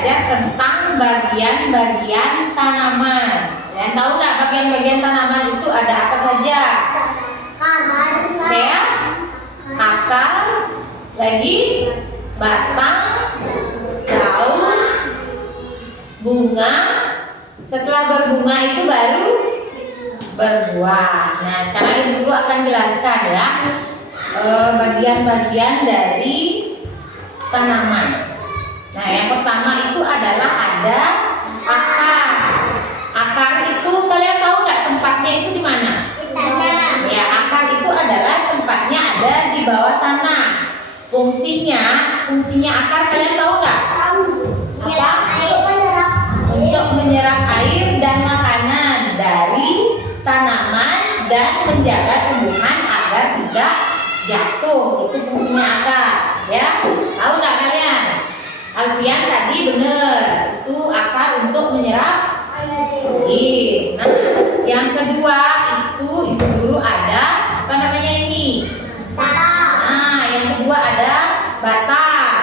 belajar tentang bagian-bagian tanaman. Kalian tahu nggak bagian-bagian tanaman itu ada apa saja? Sel, akar, lagi batang, daun, bunga. Setelah berbunga itu baru berbuah. Nah, sekarang Ibu Guru akan jelaskan ya bagian-bagian dari tanaman. Nah, yang pertama itu adalah ada akar. Akar itu kalian tahu nggak tempatnya itu di mana? Ya, akar itu adalah tempatnya ada di bawah tanah. Fungsinya akar kalian tahu nggak? Apa? Untuk menyerap air dan makanan dari tanaman dan menjaga tumbuhan agar tidak jatuh. Itu fungsinya akar, ya. Tahu nggak kalian? Alfian tadi benar, itu akar untuk menyerap air. Nah, yang kedua itu Ibu Guru ada apa namanya ini? Nah, yang kedua ada batang.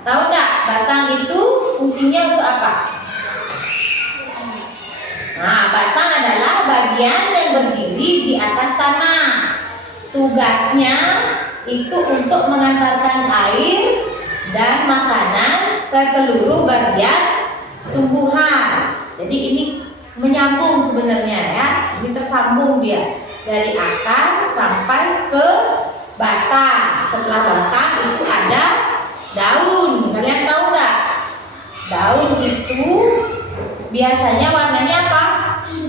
Tahu nggak? Batang itu fungsinya untuk apa? Nah, batang adalah bagian yang berdiri di atas tanah. Tugasnya itu untuk mengantarkan air dan makanan ke seluruh bagian tumbuhan. Jadi ini menyambung sebenarnya ya. Ini tersambung dia dari akar sampai ke batang. Setelah batang itu ada daun. Kalian tahu nggak? Daun itu biasanya warnanya apa?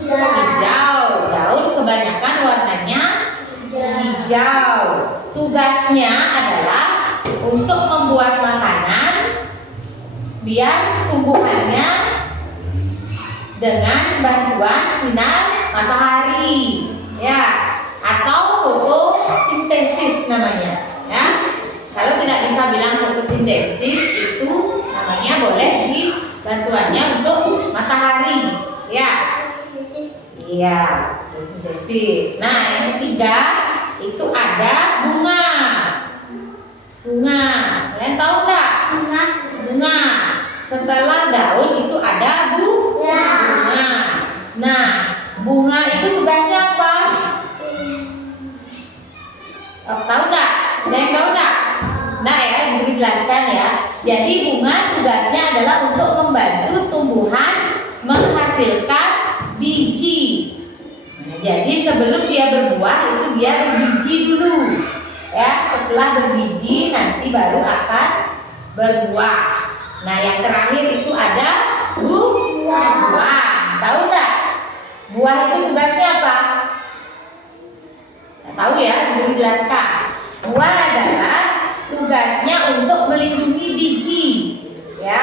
Hijau. Daun kebanyakan warnanya hijau. Tugasnya adalah untuk membuat makanan biar tumbuhannya dengan bantuan sinar matahari, ya, atau fotosintesis namanya, ya. Kalau tidak bisa bilang fotosintesis itu namanya boleh di bantuannya untuk matahari, ya. Iya, fotosintesis. Nah, yang ketiga itu ada bunga. Bunga, kalian tahu nggak? Bunga. Setelah daun itu ada bunga. Nah, bunga itu tugasnya apa? Tahu nggak? Ada yang tahu nggak? Nah ya, Ibu jelaskan ya. Jadi bunga tugasnya adalah untuk membantu tumbuhan menghasilkan biji. Nah, jadi sebelum dia berbuah itu dia berbiji dulu. Ya, setelah berbiji nanti baru akan berbuah. Nah, yang terakhir itu ada buah. Tahu nggak? Buah itu tugasnya apa? Nggak tahu ya, belum jelaskan. Buah adalah tugasnya untuk melindungi biji, ya.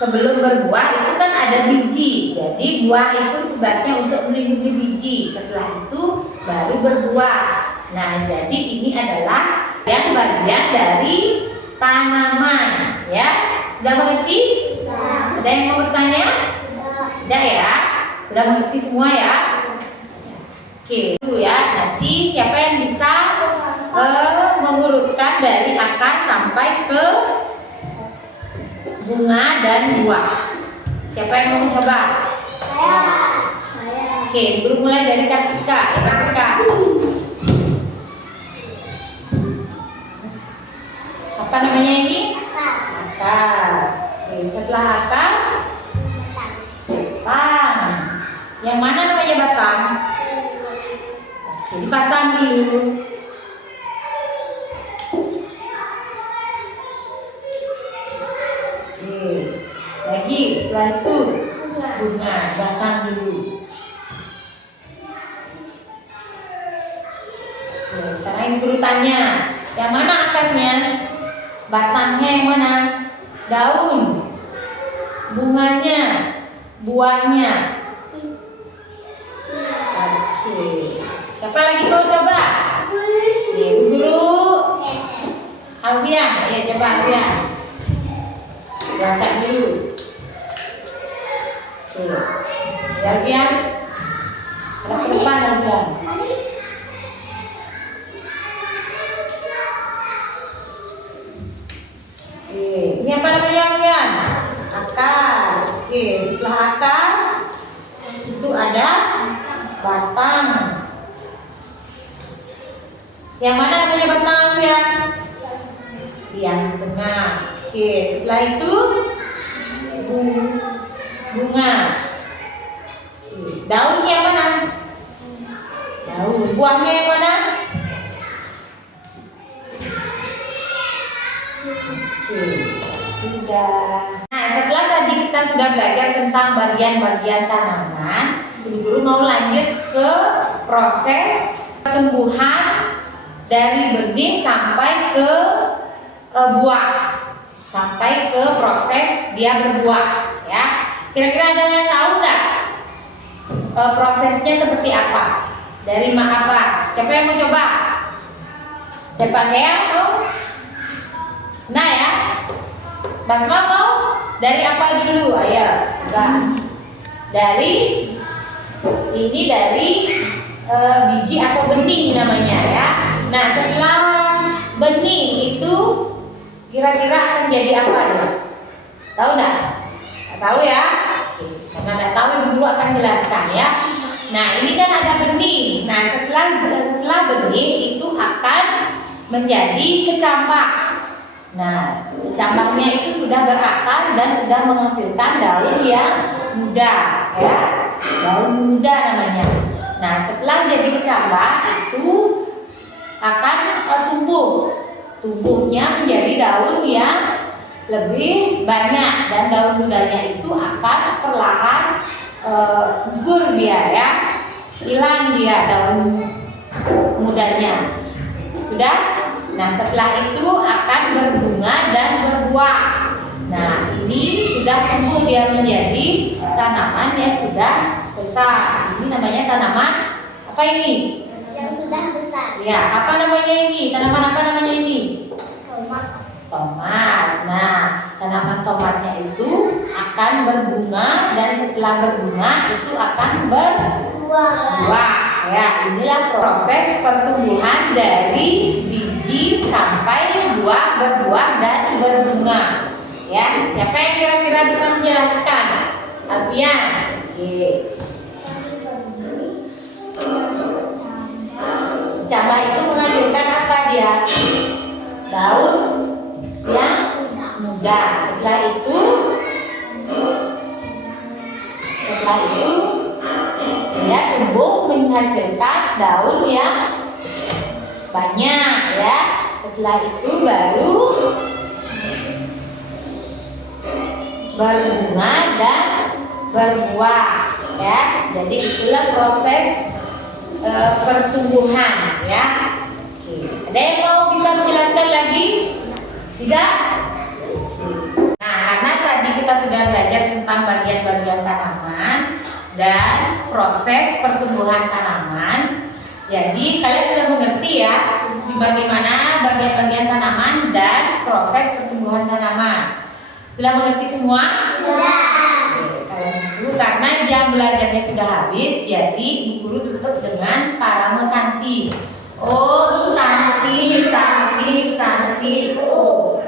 Sebelum berbuah itu kan ada biji. Jadi buah itu tugasnya untuk melindungi biji. Setelah itu baru berbuah. Nah, jadi ini adalah yang bagian dari tanaman, ya. Sudah mengerti? Ada yang mau bertanya? Tidak ya? Sudah mengerti semua ya? Oke, itu ya. Nanti siapa yang bisa mengurutkan dari akar sampai ke bunga dan buah? Siapa yang mau mencoba? Oke, Guru mulai dari Kartika. Kartika. Apa namanya ini? Akar. Oke, setelah akar, batang. Yang mana namanya batang? Oke, dipasang dulu. Oke, lagi setelah itu bunga, pasang dulu. Oke, sekarang Guru tanya, yang mana akarnya? Batangnya yang mana? Daun, bunganya, buahnya. Oke, siapa lagi mau coba? Guru Alfian, ya coba Alfian. Baca dulu. Oke, Alfian, arah ke depan Alfian. Ini apa namanya Alfian? Yang mana namanya batang Alfian? Yang tengah. Oke, setelah itu bunga. Oke, daunnya mana? Daun. Buahnya yang mana? Oke, sudah. Nah, setelah tadi kita sudah belajar tentang bagian-bagian tanaman, Ibu Guru mau lanjut ke proses pertumbuhan dari benih sampai ke buah, sampai ke proses dia berbuah, ya. Kira-kira ada yang tahu nggak prosesnya seperti apa? Dari apa? Siapa yang mau coba? Siapa saya mau? Nah ya, Basma mau? Dari apa dulu? Ayo, coba. Dari biji atau benih namanya ya. Nah, setelah benih itu kira-kira akan jadi apa ya? Tahu nggak? Tahu ya? Karena nggak tahu, Ibu Guru akan jelaskan ya. Nah, ini kan ada benih. Nah, setelah benih itu akan menjadi kecambah. Nah, kecambahnya itu sudah berakar dan sudah menghasilkan daun yang muda, ya. Daun muda namanya. Nah, setelah jadi kecambah itu akan tumbuh. Tumbuhnya menjadi daun yang lebih banyak dan daun mudanya itu akan perlahan gugur dia, ya. Hilang dia daun mudanya. Sudah? Nah, setelah itu akan berbunga dan berbuah. Nah, ini sudah tumbuh dia menjadi tanaman yang sudah besar. Ini namanya tanaman apa ini? Yang sudah besar. Ya, apa namanya ini? Tanaman apa namanya ini? Tomat. Tomat. Nah, tanaman tomatnya itu akan berbunga dan setelah berbunga itu akan berbuah. Ya, inilah proses pertumbuhan dari biji sampai buah, berbuah dan berbunga. Ya, siapa yang kira-kira bisa menjelaskan? Alfian. Oke. Kecambah itu menghasilkan apa dia? Daun yang muda. Setelah itu dia tumbuh menghasilkan daun yang banyak, ya. Setelah itu baru berbunga dan berbuah, ya. Jadi itulah proses pertumbuhan, ya. Oke. Ada yang mau bisa menjelaskan lagi? Tidak? Nah, karena tadi kita sudah belajar tentang bagian-bagian tanaman dan proses pertumbuhan tanaman, jadi kalian sudah mengerti ya bagaimana bagian-bagian tanaman dan proses pertumbuhan tanaman. Sudah mengerti semua? Sudah. Oke, kalau gitu karena jam belajarnya sudah habis, jadi Ibu Guru tutup dengan Parame Santi. Om Santi Santi Santi Om.